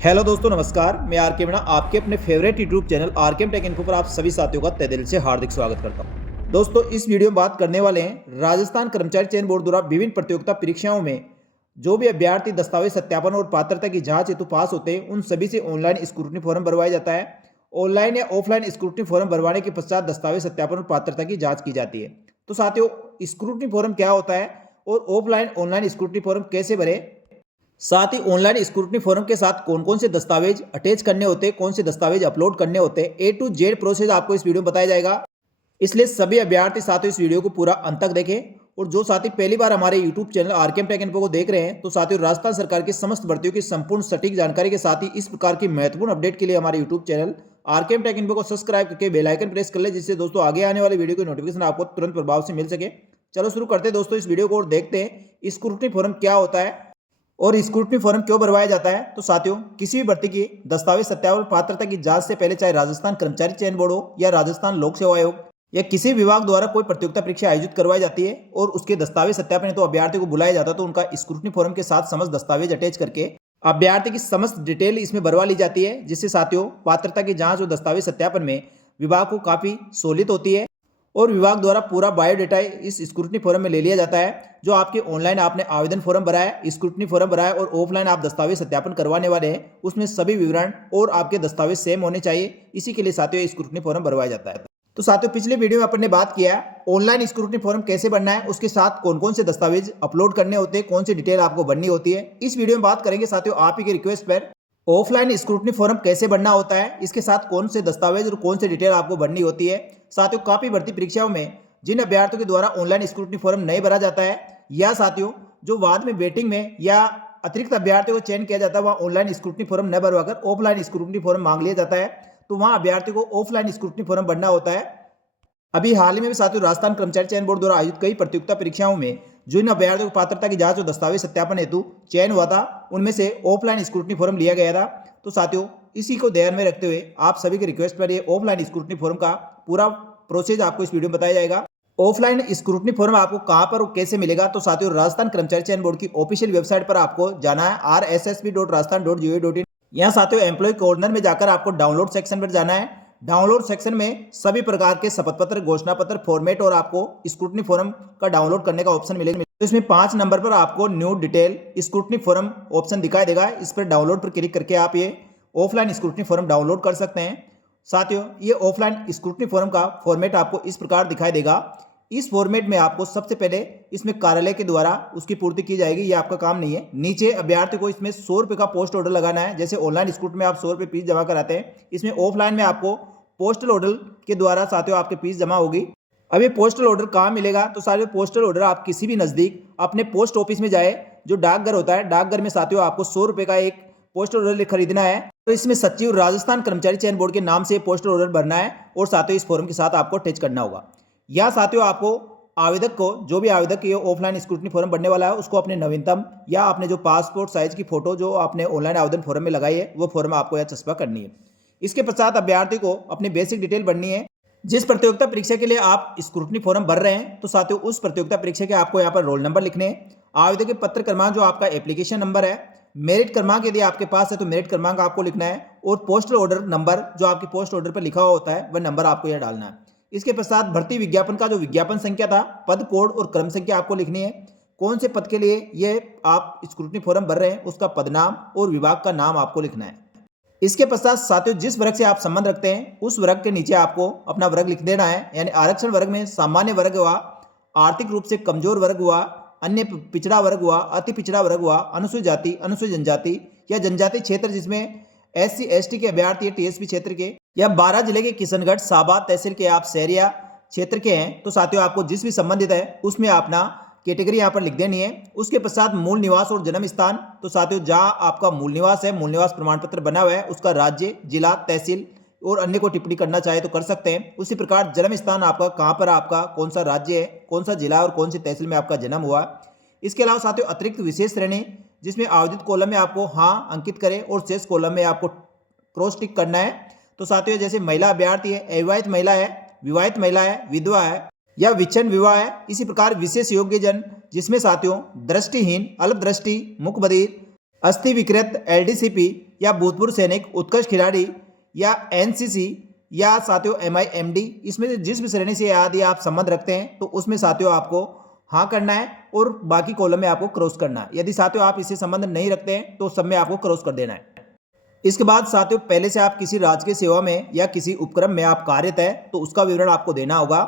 Hello दोस्तों, नमस्कार। मैं आर के मीणा आपके अपने फेवरेट यूट्यूब चैनल आर के टेक इन्फो पर आप सभी साथियों का तहे दिल से हार्दिक स्वागत करता हूं। दोस्तों, इस वीडियो में बात करने वाले हैं राजस्थान कर्मचारी चयन बोर्ड द्वारा विभिन्न प्रतियोगिता परीक्षाओं में जो भी अभ्यर्थी दस्तावेज सत्यापन और पात्रता की जांच हेतु पास होते हैं उन सभी से ऑनलाइन स्क्रूटनी फॉर्म भरवाया जाता है। ऑनलाइन या ऑफलाइन स्क्रूटनी फॉर्म भरवाने के पश्चात दस्तावेज सत्यापन और पात्रता की जांच की जाती है। तो साथियों, स्क्रूटनी फॉर्म क्या होता है और ऑफलाइन ऑनलाइन स्क्रूटनी फॉर्म कैसे भरे, साथ ही ऑनलाइन स्क्रूटनी फॉर्म के साथ कौन कौन से दस्तावेज अटैच करने होते हैं, कौन से दस्तावेज अपलोड करने होते हैं, ए टू जेड प्रोसेस आपको इस वीडियो में बताया जाएगा। इसलिए सभी अभ्यर्थी साथियों इस वीडियो को पूरा अंत तक देखें। और जो साथी पहली बार हमारे YouTube channel RKM take info को देख रहे हैं तो साथियों, राजस्थान सरकार की समस्त भर्तियों की संपूर्ण सटीक जानकारी के साथ ही इस प्रकार की महत्वपूर्ण अपडेट के लिए हमारे YouTube channel RKM take info को सब्सक्राइब करके बेल आइकन प्रेस कर ले, जिससे दोस्तों आगे आने वाले वीडियो की नोटिफिकेशन आपको तुरंत प्रभाव से मिल सके। चलो शुरू करते हैं दोस्तों इस वीडियो को और देखते हैं स्क्रूटनी फॉर्म क्या होता है और स्क्रूटनी फॉर्म क्यों भरवाया जाता है। तो साथियों, किसी भी भर्ती की दस्तावेज सत्यापन पात्रता की जांच से पहले चाहे राजस्थान कर्मचारी चयन बोर्ड हो या राजस्थान लोक सेवा आयोग या किसी विभाग द्वारा कोई प्रतियोगिता परीक्षा आयोजित करवाई जाती है और उसके दस्तावेज सत्यापन तो अभ्यर्थी को बुलाया जाता है, तो उनका स्क्रूटनी फॉर्म के साथ समस्त दस्तावेज अटैच करके अभ्यर्थी की समस्त डिटेल इसमें भरवा ली जाती है, जिससे साथियों पात्रता की जांच और दस्तावेज सत्यापन में विभाग को काफी सहूलियत होती है और विभाग द्वारा पूरा बायोडेटा इस स्क्रूटनी फॉर्म में ले लिया जाता है। जो आपके ऑनलाइन आपने आवेदन फॉर्म भरा है, स्क्रूटनी फॉर्म भरा है और ऑफलाइन आप दस्तावेज सत्यापन करवाने वाले हैं, उसमें सभी विवरण और आपके दस्तावेज सेम होने चाहिए। इसी के लिए साथियों स्क्रूटनी फॉर्म भरवाया जाता है। तो साथियों, पिछले वीडियो में अपन ने बात किया ऑनलाइन स्क्रूटनी फॉर्म कैसे बनना है, उसके साथ कौन कौन से दस्तावेज अपलोड करने होते हैं, कौन सी डिटेल आपको भरनी होती है। इस वीडियो में बात करेंगे साथियों आप ही के रिक्वेस्ट पर ऑफलाइन स्क्रूटनी फॉर्म कैसे भरना होता है, इसके साथ कौन से दस्तावेज और कौन से डिटेल आपको भरनी होती है। साथियों, काफी भर्ती परीक्षाओं में जिन अभ्यर्थियों के द्वारा ऑनलाइन स्क्रूटनी फॉर्म नहीं भरा जाता है या साथियों जो बाद में वेटिंग में या अतिरिक्त अभ्यर्थियों को चयन किया जाता है, वहाँ ऑनलाइन स्क्रूटनी फॉर्म न भरवाकर ऑफलाइन स्क्रूटनी फॉर्म मांग लिया जाता है, तो वहाँ अभ्यर्थी को ऑफलाइन स्क्रूटनी फॉर्म भरना होता है। अभी हाल ही में भी साथियों राजस्थान कर्मचारी चयन बोर्ड द्वारा आयोजित कई प्रतियोगिता परीक्षाओं में जिन अभ्यर्थियों को पात्रता की जांच और दस्तावेज सत्यापन हेतु चयन हुआ था, उनमें से ऑफलाइन स्क्रूटनी फॉर्म लिया गया था। तो साथियों, इसी को ध्यान में रखते हुए आप सभी के रिक्वेस्ट पर ये ऑफलाइन स्क्रूटनी फॉर्म का पूरा प्रोसेस आपको इस वीडियो में बताया जाएगा। ऑफलाइन स्क्रूटनी फॉर्म आपको कहां पर और कैसे मिलेगा, तो साथियों राजस्थान कर्मचारी चयन बोर्ड की ऑफिशियल वेबसाइट पर आपको जाना है rssb.rajasthan.gov.in। यहाँ साथियों एम्प्लॉय कॉर्नर में जाकर आपको डाउनलोड सेक्शन पर जाना है। डाउनलोड सेक्शन में सभी प्रकार के शपथ पत्र, घोषणा पत्र, फॉर्मेट और आपको स्क्रूटनी फॉर्म का डाउनलोड करने का ऑप्शन मिलेगा। तो इसमें 5 नंबर पर आपको new detail scrutiny form option दिखाई देगा। इस पर डाउनलोड पर क्लिक करके आप ये ऑफलाइन स्क्रूटनी फॉर्म डाउनलोड कर सकते हैं। साथियों, ये ऑफलाइन स्क्रूटनी फॉर्म का फॉर्मेट आपको इस प्रकार दिखाई देगा। इस फॉर्मेट में आपको सबसे पहले इसमें कार्यालय के द्वारा उसकी पूर्ति की जाएगी, ये आपका काम नहीं है। नीचे अभ्यर्थी को इसमें 100 रुपये का पोस्ट ऑर्डर लगाना है। जैसे ऑनलाइन स्क्रूटनी में आप 100 रुपये फीस जमा कराते हैं, इसमें ऑफलाइन में आपको पोस्टल ऑर्डर के द्वारा साथियों आपके फीस जमा होगी। अब ये पोस्टल ऑर्डर कहाँ मिलेगा, तो साथियों पोस्टल ऑर्डर आप किसी भी नज़दीक अपने पोस्ट ऑफिस में जाए, जो डाकघर होता है, डाकघर में साथियों आपको 100 रुपये का एक पोस्टल ऑर्डर खरीदना है। तो इसमें सचिव राजस्थान कर्मचारी चयन बोर्ड के नाम से पोस्टल ऑर्डर भरना है और साथियों इस फॉर्म के साथ आपको अटैच करना होगा। या साथियों आपको आवेदक को, जो भी आवेदक ये ऑफलाइन स्क्रूटनी फॉर्म भरने वाला है, उसको अपने नवीनतम या अपने जो पासपोर्ट साइज की फोटो जो आपने ऑनलाइन आवेदन फॉर्म में लगाई है, वो फॉर्म आपको यहाँ चस्पा करनी है। इसके पश्चात अभ्यर्थी को अपनी बेसिक डिटेल भरनी है। जिस प्रतियोगिता परीक्षा के लिए आप स्क्रूटनी फॉर्म भर रहे हैं, तो साथियों उस प्रतियोगिता परीक्षा के आपको यहाँ पर रोल नंबर लिखने हैं, आवेदक के पत्र क्रमांक जो आपका एप्लीकेशन नंबर है, मेरिट क्रमांक यदि आपके पास है तो मेरिट क्रमांक आपको लिखना है और पोस्टल ऑर्डर नंबर जो आपके पोस्ट ऑर्डर पर लिखा हुआ होता है वह नंबर आपको यहाँ डालना है। इसके पश्चात भर्ती विज्ञापन का जो विज्ञापन संख्या था, पद कोड और क्रम संख्या आपको लिखनी है। कौन से पद के लिए ये आप स्क्रूटनी फॉर्म भर रहे हैं उसका पद नाम और विभाग का नाम आपको लिखना है। इसके पश्चात साथियों जिस वर्ग से आप संबंध रखते हैं उस वर्ग के नीचे आपको अपना वर्ग लिख देना है। यानी आरक्षण वर्ग में सामान्य वर्ग हुआ, आर्थिक रूप से कमजोर वर्ग हुआ, अन्य पिछड़ा वर्ग हुआ, अति पिछड़ा वर्ग हुआ, अनुसूचित जाति, अनुसूचित जनजाति या जनजाति क्षेत्र जिसमें SC ST के अभ्यर्थी है, TSP क्षेत्र के, या 12 जिले के किशनगढ़ साबाद तहसील के आप शहरिया क्षेत्र के हैं, तो साथियों आपको जिस भी संबंधित है उसमें अपना कैटेगरी यहाँ पर लिख देनी है। उसके पश्चात मूल निवास और जन्म स्थान, तो साथियों जहाँ आपका मूल निवास है, मूल निवास प्रमाण पत्र बना हुआ है, उसका राज्य, जिला, तहसील और अन्य को टिप्पणी करना चाहे तो कर सकते हैं। उसी प्रकार जन्म स्थान आपका कहाँ पर, आपका कौन सा राज्य है, कौन सा जिला और कौन सी तहसील में आपका जन्म हुआ। इसके अलावा साथियों अतिरिक्त विशेष श्रेणी जिसमें आवेदित कॉलम में आपको हाँ अंकित करें और शेष कॉलम में आपको क्रॉस टिक करना है। तो साथियों जैसे महिला अभ्यर्थी है, अविवाहित महिला है, विवाहित महिला है, विधवा है या विच्छिन्न विवाह है। इसी प्रकार विशेष योग्य जन जिसमें साथियों दृष्टिहीन, अल्पदृष्टि, मुकबधिर, अस्थि विकृत, LDCP या भूतपूर्व सैनिक, उत्कृष्ट खिलाड़ी या एनसीसी या साथियों MIMD, इसमें से जिस भी श्रेणी से यदि आप संबंध रखते हैं तो उसमें साथियों आपको हाँ करना है और बाकी कॉलम में आपको क्रॉस करना है। यदि साथियों आप इससे संबंध नहीं रखते हैं तो सब में आपको क्रॉस कर देना है। इसके बाद साथियों पहले से आप किसी राज्य की सेवा में या किसी उपक्रम में आप कार्यरत है तो उसका विवरण आपको देना होगा।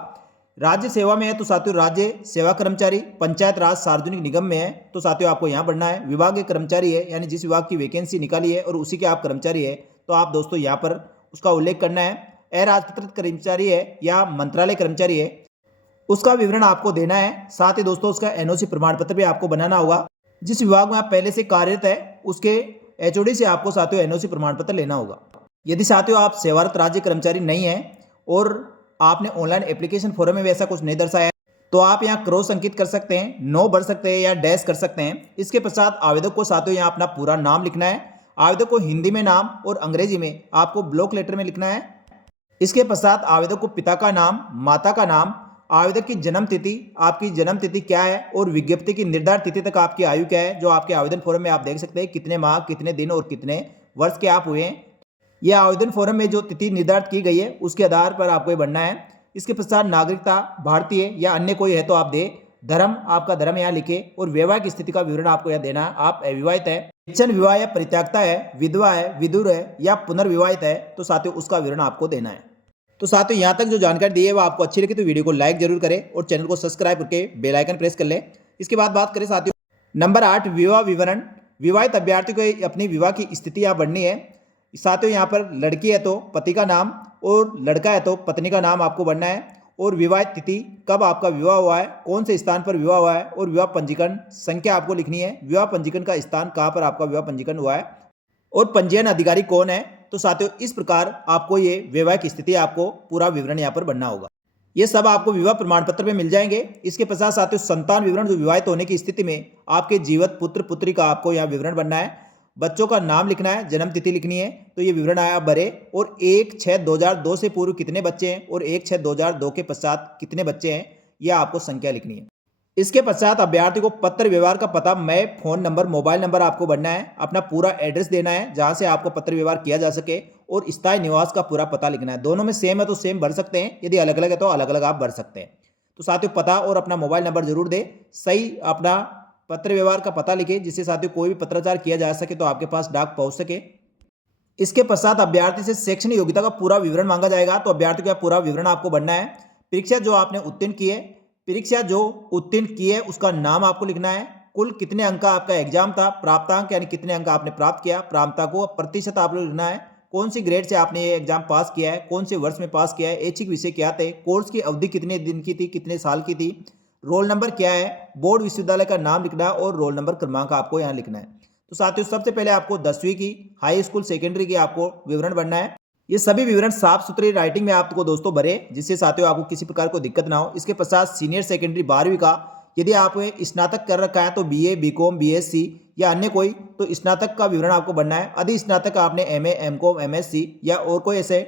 राज्य सेवा में है तो साथियों राज्य सेवा कर्मचारी, पंचायत राज सार्वजनिक निगम में है तो साथियों आपको यहाँ बढ़ना है। विभाग के कर्मचारी है यानी जिस विभाग की वैकेंसी निकाली है और उसी के आप कर्मचारी है तो आप दोस्तों यहाँ पर उसका उल्लेख करना है। अराजपत्रित कर्मचारी है या मंत्रालय कर्मचारी है उसका विवरण आपको देना है। साथ ही दोस्तों उसका NOC प्रमाण पत्र भी आपको बनाना होगा। जिस विभाग में आप पहले से कार्यरत है उसके HOD से आपको साथियों NOC प्रमाण पत्र लेना होगा। यदि साथियों आप सेवारत राज्य कर्मचारी नहीं है और आपने ऑनलाइन एप्लीकेशन फॉर्म में वैसा कुछ नहीं दर्शाया तो आप यहाँ क्रॉस अंकित कर सकते हैं, नो भर सकते हैं या डैश कर सकते हैं। इसके पश्चात आवेदक को साथियों यहाँ अपना पूरा नाम लिखना है। आवेदक को हिंदी में नाम और अंग्रेजी में आपको ब्लॉक लेटर में लिखना है। इसके पश्चात आवेदक को पिता का नाम, माता का नाम, आवेदक की जन्म तिथि, आपकी जन्म तिथि क्या है और विज्ञप्ति की निर्धारित तिथि तक आपकी आयु क्या है, जो आपके आवेदन फॉर्म में आप देख सकते हैं कितने माह, कितने दिन और कितने वर्ष के आप हुए हैं। यह आवेदन फॉर्म में जो तिथि निर्धारित की गई है उसके आधार पर आपको ये बनना है। इसके पश्चात नागरिकता भारतीय या अन्य कोई है तो आप दे, धर्म आपका धर्म यहाँ लिखे और वैवाहिक स्थिति का विवरण आपको यहाँ देना है। आप अविवाहित है, शिक्षण विवाह या परित्यक्ता है, विधवा है, विधुर है या पुनर्विवाहित है तो साथियों उसका विवरण आपको देना है। तो साथियों यहाँ तक जो जानकारी दी है वो आपको अच्छी लगी तो वीडियो को लाइक जरूर करें और चैनल को सब्सक्राइब करके बेल आइकन प्रेस कर लें। इसके बाद बात करें साथियों नंबर 8 विवाह विवरण। विवाहित अभ्यर्थी को अपनी विवाह की स्थिति यहाँ बढ़नी है। साथियों यहाँ पर लड़की है तो पति का नाम और लड़का है तो पत्नी का नाम आपको बढ़ना है और विवाहित तिथि, कब आपका विवाह हुआ है, कौन से स्थान पर विवाह हुआ है और विवाह पंजीकरण संख्या आपको लिखनी है। विवाह पंजीकरण का स्थान कहाँ पर आपका विवाह पंजीकरण हुआ है और पंजीयन अधिकारी कौन है। तो साथियों इस प्रकार आपको ये वैवाहिक स्थिति आपको पूरा विवरण यहाँ पर बनना होगा। ये सब आपको विवाह प्रमाण पत्र में मिल जाएंगे। इसके पश्चात साथियों संतान विवरण, जो विवाहित होने की स्थिति में आपके जीवित पुत्र पुत्री का आपको यहाँ विवरण बनना है। बच्चों का नाम लिखना है, जन्म तिथि लिखनी है तो ये विवरण आया भरे और 1/6/2002 से पूर्व कितने बच्चे हैं और 1/6/2002 के पश्चात कितने बच्चे हैं यह आपको संख्या लिखनी है। इसके पश्चात अभ्यर्थी को पत्र व्यवहार का पता, मैं फोन नंबर, मोबाइल नंबर आपको भरना है। अपना पूरा एड्रेस देना है जहां से आपको पत्र व्यवहार किया जा सके और स्थायी निवास का पूरा पता लिखना है। दोनों में सेम है तो सेम भर सकते हैं, यदि अलग अलग है तो अलग अलग आप भर सकते हैं। तो साथियों पता और अपना मोबाइल नंबर जरूर दे, सही अपना पत्र व्यवहार का पता लिखे जिससे साथियों कोई भी पत्राचार किया जा सके तो आपके पास डाक पहुंच सके। इसके पश्चात अभ्यर्थी से शैक्षणिक योग्यता का पूरा विवरण मांगा जाएगा तो अभ्यर्थी का पूरा विवरण आपको भरना है। परीक्षा जो आपने उत्तीर्ण की है, परीक्षा जो उत्तीर्ण की है उसका नाम आपको लिखना है। कुल कितने अंक का आपका एग्जाम था, प्राप्तांक यानी कितने अंक आपने प्राप्त किया, प्राप्तांक को प्रतिशत आपको लिखना है। कौन सी ग्रेड से आपने ये एग्जाम पास किया है, कौन से वर्ष में पास किया है, ऐच्छिक विषय क्या थे, कोर्स की अवधि कितने दिन की थी, कितने साल की थी, रोल नंबर क्या है, बोर्ड विश्वविद्यालय का नाम लिखना है और रोल नंबर क्रमांक आपको यहाँ लिखना है। तो साथियों सबसे पहले आपको 10वीं की, हाई स्कूल सेकेंडरी की आपको विवरण भरना है। ये सभी विवरण साफ सुथरी राइटिंग में आपको दोस्तों भरे जिससे साथियों आपको किसी प्रकार को दिक्कत ना हो। इसके पश्चात सीनियर सेकेंडरी 12वीं का, यदि आपने स्नातक कर रखा है तो BA, BCom, BSc या अन्य कोई तो स्नातक का विवरण आपको भरना है। अधि स्नातक आपने MA, MCom, MSc या और कोई ऐसे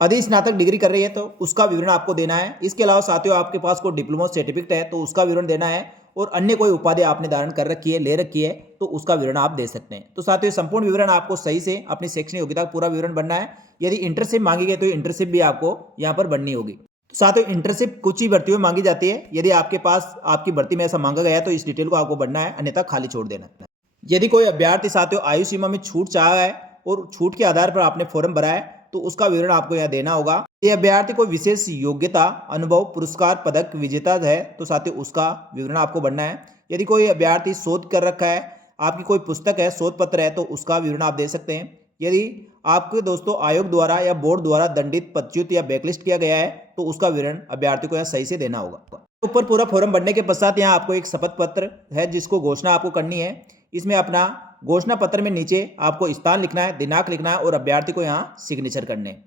अधि स्नातक डिग्री कर रही है तो उसका विवरण आपको देना है। इसके अलावा साथियों आपके पास कोई डिप्लोमा सर्टिफिकेट है तो उसका विवरण देना है और अन्य कोई उपाधि आपने धारण कर रखी है, ले रखी है तो उसका विवरण आप दे सकते हैं। तो साथियों संपूर्ण विवरण आपको सही से अपनी शैक्षणिक योग्यता का पूरा विवरण बनना है। यदि इंटर्नशिप मांगी गई तो इंटर्नशिप भी आपको यहाँ पर बननी होगी। तो साथियों इंटर्नशिप कुछ ही भर्तियों में मांगी जाती है, यदि आपके पास आपकी भर्ती में ऐसा मांगा गया है तो इस डिटेल को आपको बनना है, अन्यथा खाली छोड़ देना है। यदि कोई अभ्यर्थी साथियों आयु सीमा में छूट चाहा है और छूट के आधार पर आपने फॉर्म भरा है तो उसका विवरण आपको यहाँ देना होगा। ये अभ्यर्थी को विशेष योग्यता, अनुभव, पुरस्कार, पदक विजेता है तो साथियों उसका विवरण आपको भरना है। यदि कोई अभ्यर्थी शोध कर रखा है, आपकी कोई पुस्तक है, शोध पत्र है तो उसका विवरण आप दे सकते हैं। यदि आपके दोस्तों आयोग द्वारा या बोर्ड द्वारा दंडित, पदच्युत या बैकलिस्ट किया गया है तो उसका विवरण अभ्यर्थी को यहाँ सही से देना होगा। ऊपर पूरा फॉर्म भरने के पश्चात यहाँ आपको एक शपथ पत्र है जिसको घोषणा आपको करनी है। इसमें अपना घोषणा पत्र में नीचे आपको स्थान लिखना है, दिनांक लिखना है और अभ्यर्थी को यहाँ सिग्नेचर करने हैं।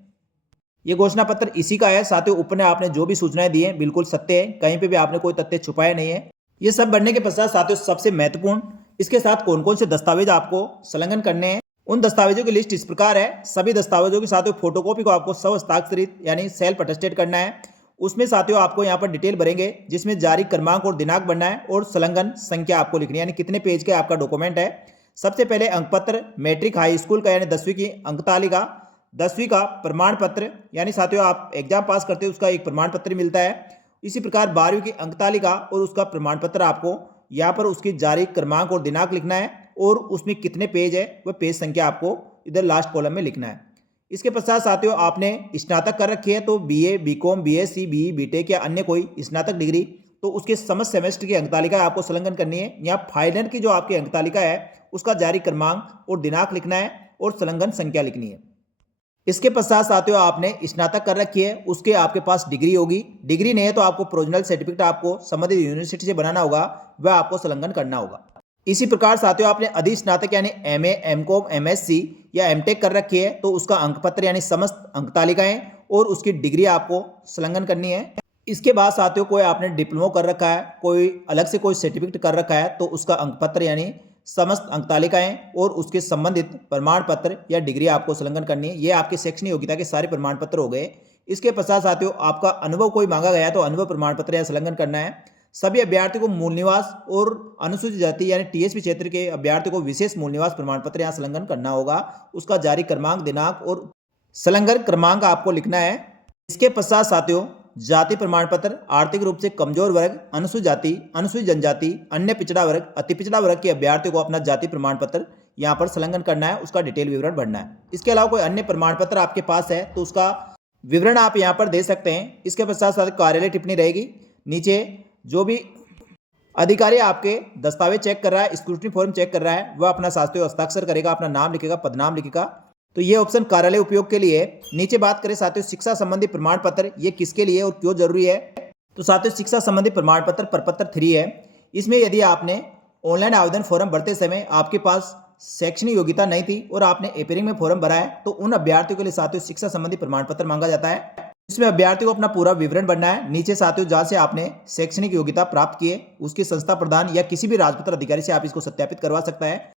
ये घोषणा पत्र इसी का है। साथियों ऊपर ने आपने जो भी सूचनाएं दी हैं बिल्कुल सत्य है, कहीं पे भी आपने कोई तथ्य छुपाया नहीं है। ये सब भरने के पश्चात साथियों सबसे महत्वपूर्ण, इसके साथ कौन कौन से दस्तावेज आपको संलग्न करने हैं, उन दस्तावेजों की लिस्ट इस प्रकार है। सभी दस्तावेजों के साथियों फोटोकॉपी को आपको स्वहस्ताक्षरित यानी सेल्फ अटेस्टेड करना है। उसमें साथियों आपको यहाँ पर डिटेल भरेंगे जिसमें जारी क्रमांक और दिनांक भरना है और संलग्न संख्या आपको लिखनी है, यानी कितने पेज का आपका डॉक्यूमेंट है। सबसे पहले अंकपत्र मैट्रिक हाई स्कूल का यानी 10वीं की अंकतालिका, 10वीं का प्रमाण पत्र यानी साथियों आप एग्जाम पास करते हो उसका एक प्रमाण पत्र मिलता है। इसी प्रकार 12वीं की अंकतालिका और उसका प्रमाण पत्र आपको यहाँ पर उसकी जारी क्रमांक और दिनांक लिखना है और उसमें कितने पेज है वह पेज संख्या आपको इधर लास्ट कॉलम में लिखना है। इसके पश्चात साथियों आपने स्नातक कर रखी है तो BA, BCom, BSc, BE, BTech या अन्य कोई स्नातक डिग्री तो उसके समस्त सेमेस्टर की अंकतालिका आपको संलग्न करनी है। यहाँ फाइनल की जो आपकी अंकतालिका है उसका जारी क्रमांक और दिनांक लिखना है और संलग्न संख्या लिखनी है। इसके पश्चात साथियों आपने स्नातक कर रखी है उसके आपके पास डिग्री होगी, डिग्री नहीं है तो आपको प्रोविजनल सर्टिफिकेट आपको संबंधित यूनिवर्सिटी से बनाना होगा, वह आपको संलग्न करना होगा। इसी प्रकार साथियों आपने अधिस्नातक यानी एमए, एमकॉम, एमएससी या एमटेक कर रखी है तो उसका अंकपत्र यानी समस्त अंकतालिकाएं और उसकी डिग्री आपको संलग्न करनी है। इसके बाद साथियों कोई आपने डिप्लोमा कर रखा है, कोई अलग से कोई सर्टिफिकेट कर रखा है तो उसका अंकपत्र यानी समस्त अंकतालिकाएं और उसके संबंधित प्रमाण पत्र या डिग्री आपको संलग्न करनी है। ये आपके शैक्षणिक योग्यता के सारे प्रमाण पत्र हो गए। इसके पश्चात साथियों आपका अनुभव कोई मांगा गया तो अनुभव प्रमाण पत्र या संलग्न करना है। सभी अभ्यर्थियों को मूल निवास और अनुसूचित जाति यानी टीएसपी क्षेत्र के अभ्यर्थियों को विशेष मूल निवास प्रमाण पत्र यहाँ संलग्न करना होगा। उसका जारी क्रमांक, दिनांक और संलग्न क्रमांक आपको लिखना है। इसके पश्चात साथियों जाति प्रमाण पत्र, आर्थिक रूप से कमजोर वर्ग, अनुसूचित जाति, अनुसूचित जनजाति, अन्य पिछड़ा वर्ग, अति पिछड़ा वर्ग के अभ्यर्थियों को अपना जाति प्रमाण पत्र यहाँ पर संलग्न करना है, उसका डिटेल विवरण भरना है। इसके अलावा कोई अन्य प्रमाण पत्र आपके पास है तो उसका विवरण आप यहाँ पर दे सकते हैं। इसके पश्चात साथ कार्यालय टिप्पणी रहेगी। नीचे जो भी अधिकारी आपके दस्तावेज चेक कर रहा है, स्क्रूटनी फॉर्म चेक कर रहा है, वह अपना साथियों हस्ताक्षर करेगा, अपना नाम लिखेगा, पदनाम लिखेगा। तो ये ऑप्शन कार्यालय उपयोग के लिए है। नीचे बात करें साथियों शिक्षा संबंधी प्रमाण पत्र, ये किसके लिए और क्यों जरूरी है। तो साथियों शिक्षा संबंधी प्रमाण पत्र प्रपत्र 3 है। इसमें यदि आपने ऑनलाइन आवेदन फॉर्म भरते समय आपके पास शैक्षणिक योग्यता नहीं थी और आपने एपियरिंग में फॉर्म भरा है तो उन अभ्यर्थियों के लिए साथियों शिक्षा संबंधी प्रमाण पत्र मांगा जाता है। इसमें अभ्यर्थी को अपना पूरा विवरण भरना है। नीचे साथियों जहां से आपने शैक्षणिक योग्यता प्राप्त की है उसकी संस्था प्रधान या किसी भी राजपत्र अधिकारी से आप इसको सत्यापित करवा सकता है।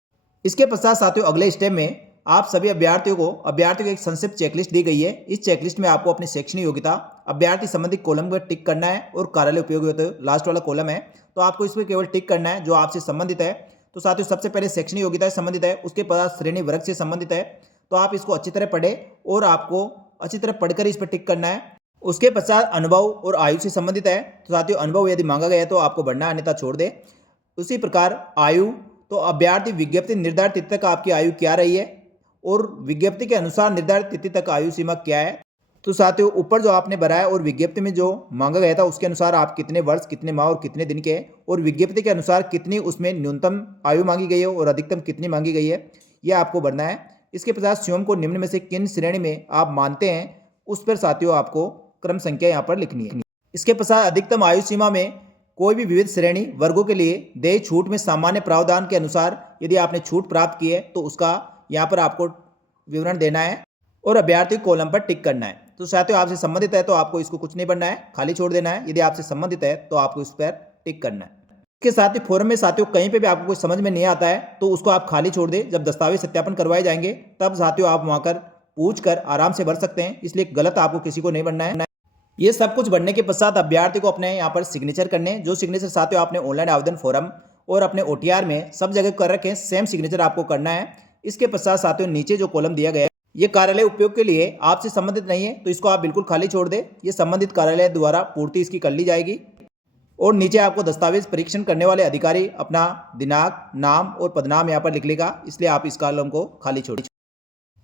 इसके पश्चात साथियों अगले स्टेप में आप सभी अभ्यर्थियों को एक संक्षिप्त चेकलिस्ट दी गई है। इस चेकलिस्ट में आपको अपनी शैक्षणिक योग्यता अभ्यर्थी संबंधित कॉलम पर टिक करना है और कार्यालय उपयोग होते लास्ट वाला कॉलम है तो आपको इसमें केवल टिक करना है जो आपसे संबंधित है। तो साथियों सबसे पहले शैक्षणिक योग्यता से संबंधित है, उसके बाद श्रेणी वर्ग से संबंधित है। तो आप इसको अच्छी तरह पढ़े और आपको अच्छी तरह पढ़कर इस पर टिक करना है। उसके पश्चात अनुभव और आयु से संबंधित है तो साथियों अनुभव यदि मांगा गया है तो आपको बढ़ना अन्यथा छोड़ दे। उसी प्रकार आयु तो अभ्यर्थी विज्ञप्ति निर्धारित तिथि तक आपकी आयु क्या रही है और विज्ञप्ति के अनुसार निर्धारित तिथि तक आयु सीमा क्या है। तो साथियों ऊपर जो आपने भरा है और विज्ञप्ति में जो मांगा गया था उसके अनुसार आप कितने वर्ष, कितने माह और कितने दिन के हैं और विज्ञप्ति के अनुसार कितनी उसमें न्यूनतम आयु मांगी गई है और अधिकतम कितनी मांगी गई है यह आपको भरना है। इसके पश्चात स्वयं को निम्न में से किन श्रेणी में आप मानते हैं उस पर साथियों आपको क्रम संख्या यहाँ पर लिखनी है। इसके पश्चात अधिकतम आयु सीमा में कोई भी विविध श्रेणी वर्गों के लिए देय छूट में सामान्य प्रावधान के अनुसार यदि आपने छूट प्राप्त की है तो उसका यहाँ पर आपको विवरण देना है और अभ्यर्थी कॉलम पर टिक करना है। तो साथियों आपसे संबंधित है तो आपको इसको कुछ नहीं भरना है, खाली छोड़ देना है। यदि आपसे संबंधित है तो आपको इस पर टिक करना है। इसके साथ ही फॉर्म में साथियों कहीं पे भी आपको कुछ समझ में नहीं आता है तो उसको आप खाली छोड़ दें। जब दस्तावेज सत्यापन करवाए जाएंगे तब साथियों आप वहां कर पूछ कर आराम से भर सकते हैं, इसलिए गलत आपको किसी को नहीं भरना है। ये सब कुछ भरने के पश्चात अभ्यर्थी को अपने यहाँ पर सिग्नेचर करने, जो सिग्नेचर साथियों आपने ऑनलाइन आवेदन फॉर्म और अपने OTR में सब जगह कर रखे हैं सेम सिग्नेचर आपको करना है। इसके पश्चात साथियों नीचे जो कॉलम दिया गया है ये कार्यालय उपयोग के लिए आपसे संबंधित नहीं है तो इसको आप बिल्कुल खाली छोड़ दें। ये संबंधित कार्यालय द्वारा पूर्ति इसकी कर ली जाएगी। और नीचे आपको दस्तावेज परीक्षण करने वाले अधिकारी अपना दिनांक, नाम और पदनाम यहाँ पर लिख लेगा, इसलिए आप इस कॉलम को खाली छोड़िए।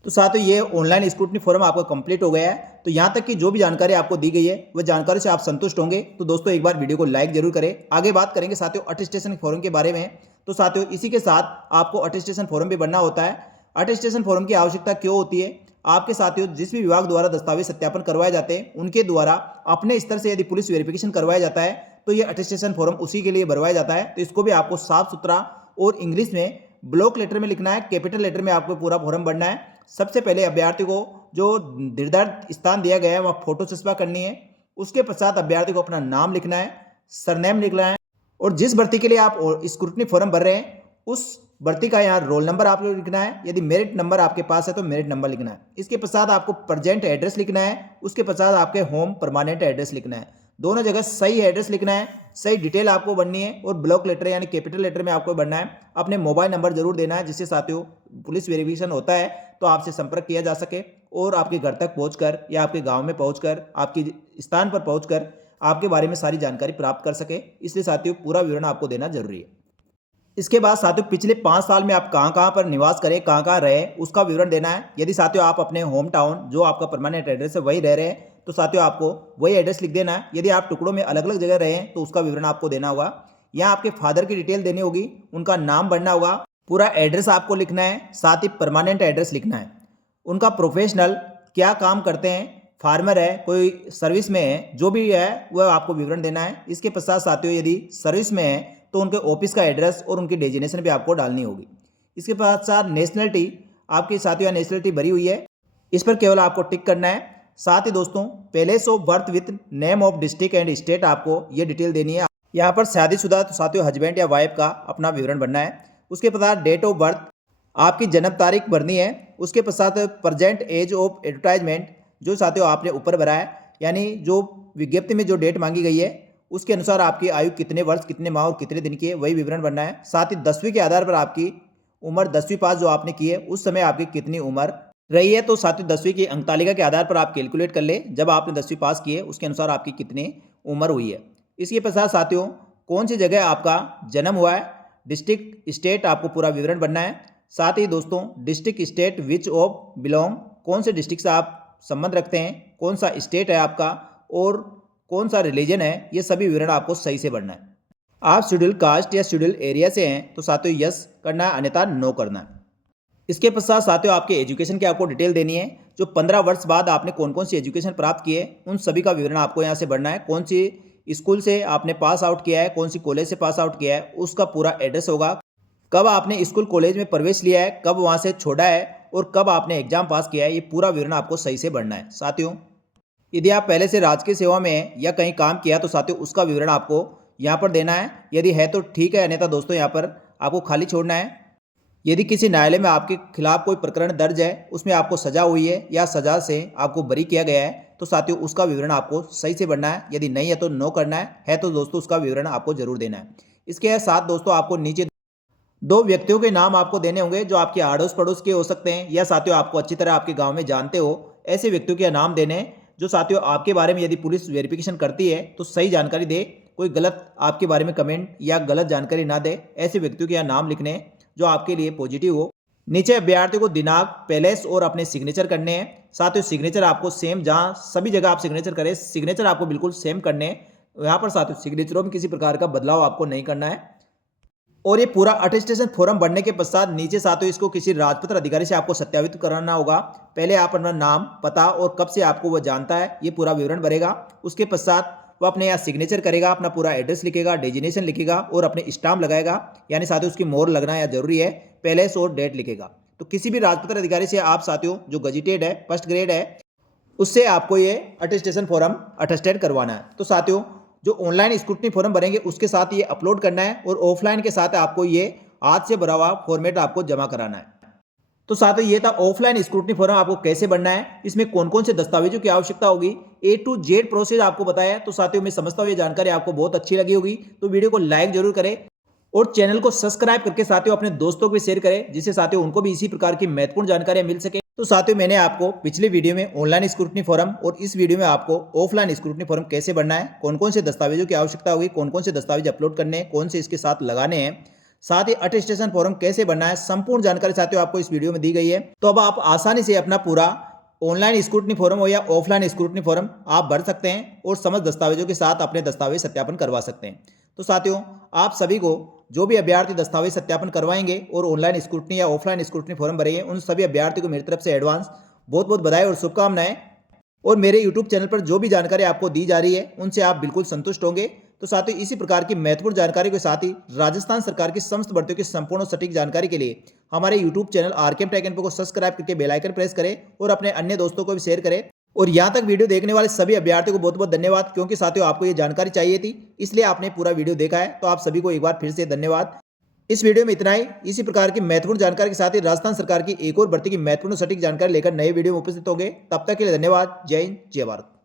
तो साथियों ये ऑनलाइन स्क्रूटनी फॉर्म आपका कंप्लीट हो गया है। तो यहाँ तक की जो भी जानकारी आपको दी गई है वह जानकारी से आप संतुष्ट होंगे तो दोस्तों एक बार वीडियो को लाइक जरूर करें। आगे बात करेंगे साथियों अटेस्टेशन फॉर्म के बारे में। तो साथियों इसी के साथ आपको अटेस्टेशन फॉर्म भी भरना होता है। अटेस्टेशन फॉर्म की आवश्यकता क्यों होती है? आपके साथियों जिस भी विभाग द्वारा दस्तावेज सत्यापन करवाए जाते हैं उनके द्वारा अपने स्तर से यदि पुलिस वेरिफिकेशन करवाया जाता है तो ये अटेस्टेशन फॉर्म उसी के लिए भरवाया जाता है। तो इसको भी आपको साफ सुथरा और इंग्लिश में ब्लॉक लेटर में लिखना है, कैपिटल लेटर में आपको पूरा फॉर्म भरना है। सबसे पहले अभ्यर्थी को जो निर्धारित स्थान दिया गया है वहाँ फोटो चस्पा करनी है। उसके पश्चात अभ्यर्थी को अपना नाम लिखना है, सरनेम लिखना है और जिस भर्ती के लिए आप स्क्रूटनी फॉर्म भर रहे हैं उस भर्ती का यहाँ रोल नंबर आपको लिखना है। यदि मेरिट नंबर आपके पास है तो मेरिट नंबर लिखना है। इसके पश्चात आपको प्रेजेंट एड्रेस लिखना है। उसके पश्चात आपके होम परमानेंट एड्रेस लिखना है। दोनों जगह सही एड्रेस लिखना है, सही डिटेल आपको बननी है और ब्लॉक लेटर यानी कैपिटल लेटर में आपको बनना है। अपने मोबाइल नंबर जरूर देना है जिससे साथियों पुलिस वेरिफिकेशन होता है तो आपसे संपर्क किया जा सके और आपके घर तक पहुंचकर या आपके गांव में पहुंचकर आपके स्थान पर पहुंचकर आपके बारे में सारी जानकारी प्राप्त कर सके। इसलिए साथियों पूरा विवरण आपको देना जरूरी है। इसके बाद साथियों पिछले 5 साल में आप कहाँ कहाँ पर निवास करें, कहाँ कहाँ रहे, उसका विवरण देना है। यदि साथियों आप अपने होम टाउन जो आपका परमानेंट एड्रेस है वही रह रहे हैं तो साथियों आपको वही एड्रेस लिख देना है। यदि आप टुकड़ों में अलग अलग जगह रहे हैं तो उसका विवरण आपको देना होगा। यहाँ आपके फादर की डिटेल देनी होगी, उनका नाम भरना होगा, पूरा एड्रेस आपको लिखना है, साथ ही परमानेंट एड्रेस लिखना है। उनका प्रोफेशनल क्या काम करते हैं, फार्मर है, कोई सर्विस में है, जो भी है वह आपको विवरण देना है। इसके पश्चात साथियों यदि सर्विस में है तो उनके ऑफिस का एड्रेस और उनकी डेजिनेशन भी आपको डालनी होगी। इसके पश्चात नेशनलिटी आपकी साथियों नेशनलिटी भरी हुई है, इस पर केवल आपको टिक करना है। साथ ही दोस्तों place of birth with name of district and state आपको ये डिटेल देनी है। यहाँ पर शादीशुदा तो साथियों हस्बैंड या वाइफ का अपना विवरण भरना है। उसके पश्चात डेट ऑफ बर्थ आपकी जन्म तारीख भरनी है। उसके पश्चात प्रेजेंट एज ऑफ एडवर्टाइजमेंट जो साथियों आपने ऊपर भरा है, यानी जो विज्ञप्ति में जो डेट मांगी गई है उसके अनुसार आपकी आयु कितने वर्ष, कितने माह और कितने दिन की है, वही विवरण भरना है। साथ ही 10वीं के आधार पर आपकी उम्र 10वीं पास जो आपने की है उस समय आपकी कितनी उम्र रही है, तो साथियों 10वीं की अंक तालिका के आधार पर आप कैलकुलेट कर ले जब आपने 10वीं पास की है उसके अनुसार आपकी कितनी उम्र हुई है। इसके पश्चात साथियों कौन सी जगह आपका जन्म हुआ है, डिस्ट्रिक्ट स्टेट आपको पूरा विवरण बनना है। साथ ही दोस्तों district state which of belong, कौन से डिस्ट्रिक्ट से आप संबंध रखते हैं, कौन सा स्टेट है आपका और कौन सा रिलीजन है, ये सभी विवरण आपको सही से भरना है। आप शेड्यूल कास्ट या शेड्यूल एरिया से हैं तो साथियों यस करना है, अन्यथा नो करना है। इसके पश्चात साथियों आपके एजुकेशन की आपको डिटेल देनी है। जो 15 वर्ष बाद आपने कौन कौन सी एजुकेशन प्राप्त की है उन सभी का विवरण आपको यहाँ से भरना है। कौन सी स्कूल से आपने पास आउट किया है, कौन सी कॉलेज से पास आउट किया है, उसका पूरा एड्रेस होगा। कब आपने स्कूल कॉलेज में प्रवेश लिया है, कब वहाँ से छोड़ा है और कब आपने एग्जाम पास किया है, ये पूरा विवरण आपको सही से भरना है। साथियों यदि आप पहले से राजकीय सेवा में हैं या कहीं काम किया तो साथियों उसका विवरण आपको यहाँ पर देना है। यदि है तो ठीक है, अन्यथा दोस्तों यहाँ पर आपको खाली छोड़ना है। यदि किसी न्यायालय में आपके खिलाफ कोई प्रकरण दर्ज है, उसमें आपको सजा हुई है या सजा से आपको बरी किया गया है तो साथियों उसका विवरण आपको सही से भरना है। यदि नहीं है तो नो करना है तो दोस्तों उसका विवरण आपको जरूर देना है। इसके साथ दोस्तों आपको नीचे 2 व्यक्तियों के नाम आपको देने होंगे जो आपके आड़ोस पड़ोस के हो सकते हैं या साथियों आपको अच्छी तरह आपके गाँव में जानते हो, ऐसे व्यक्तियों के नाम देने हैं जो साथियों आपके बारे में यदि पुलिस वेरिफिकेशन करती है तो सही जानकारी दे, कोई गलत आपके बारे में कमेंट या गलत जानकारी ना दे। ऐसे व्यक्तियों के यहाँ नाम लिखने हैं जो आपके लिए पॉजिटिव हो। नीचे अभ्यर्थी को दिनांक, पैलेस और अपने सिग्नेचर करने हैं। साथियों सिग्नेचर आपको सेम, जहाँ सभी जगह आप सिग्नेचर करें सिग्नेचर आपको बिल्कुल सेम करने हैं। यहाँ पर साथियों सिग्नेचरों में किसी प्रकार का बदलाव आपको नहीं करना है। और ये पूरा अटेस्टेशन फॉर्म भरने के पश्चात नीचे साथियों इसको किसी राजपत्र अधिकारी से आपको सत्यापित कराना होगा। पहले आप अपना नाम, पता और कब से आपको वह जानता है ये पूरा विवरण भरेगा। उसके पश्चात वो अपने यहाँ सिग्नेचर करेगा, अपना पूरा एड्रेस लिखेगा, डेजिनेशन लिखेगा और अपने स्टाम्प लगाएगा, यानी साथियों उसकी मोहर लगना यहाँ जरूरी है, पैलेस और डेट लिखेगा। तो किसी भी राजपत्र अधिकारी से आप साथियों जो गजिटेड है, फर्स्ट ग्रेड है, उससे आपको ये अटेस्टेशन फॉर्म अटेस्टेड करवाना है। तो साथियों जो ऑनलाइन स्क्रूटनी फॉर्म भरेंगे उसके साथ ये अपलोड करना है और ऑफलाइन के साथ आपको ये हाथ से भरा हुआ फॉर्मेट आपको जमा कराना है। तो साथियों ये था ऑफलाइन स्क्रूटनी फॉर्म आपको कैसे भरना है, इसमें कौन कौन से दस्तावेजों की आवश्यकता होगी, A to Z प्रोसेस आपको बताया। तो साथियों मैं समझता हूँ ये जानकारी आपको बहुत अच्छी लगी होगी, तो वीडियो को लाइक जरूर करें और चैनल को सब्सक्राइब करके साथियों अपने दोस्तों को भी शेयर करें जिससे साथियों उनको भी इसी प्रकार की महत्वपूर्ण जानकारियां मिल सके। तो साथियों मैंने आपको पिछले वीडियो में ऑनलाइन स्क्रूटनी फॉर्म और इस वीडियो में आपको ऑफलाइन स्क्रूटनी फॉर्म कैसे भरना है, कौन कौन से दस्तावेजों की आवश्यकता होगी, कौन कौन से दस्तावेज अपलोड करने हैं, कौन से इसके साथ लगाने हैं, साथ ही अटेस्टेशन फॉर्म कैसे भरना है, संपूर्ण जानकारी साथियों आपको इस वीडियो में दी गई है। तो अब आप आसानी से अपना पूरा ऑनलाइन स्क्रूटनी फॉर्म हो या ऑफलाइन स्क्रूटनी फॉर्म आप भर सकते हैं और समस्त दस्तावेजों के साथ अपने दस्तावेज सत्यापन करवा सकते हैं। तो साथियों आप सभी को जो भी अभ्यर्थी दस्तावेज सत्यापन करवाएंगे और ऑनलाइन स्क्रूटनी या ऑफलाइन स्क्रूटनी फॉर्म भरेंगे उन सभी अभ्यर्थियों को मेरी तरफ से एडवांस बहुत बहुत बधाई और शुभकामनाएं। और मेरे यूट्यूब चैनल पर जो भी जानकारी आपको दी जा रही है उनसे आप बिल्कुल संतुष्ट होंगे। तो साथियों इसी प्रकार की महत्वपूर्ण जानकारी के साथ ही राजस्थान सरकार की समस्त भर्तियों की संपूर्ण और सटीक जानकारी के लिए हमारे YouTube channel RKM take info को सब्सक्राइब करके बेल आइकन प्रेस करें और अपने अन्य दोस्तों को भी शेयर करें। और यहाँ तक वीडियो देखने वाले सभी अभ्यर्थियों को बहुत बहुत धन्यवाद, क्योंकि साथियों आपको ये जानकारी चाहिए थी इसलिए आपने पूरा वीडियो देखा है। तो आप सभी को एक बार फिर से धन्यवाद। इस वीडियो में इतना ही। इसी प्रकार की महत्वपूर्ण जानकारी के साथ ही राजस्थान सरकार की एक और भर्ती की महत्वपूर्ण सटीक जानकारी लेकर नए वीडियो में उपस्थित होंगे। तब तक के लिए धन्यवाद। जय हिंद, जय भारत।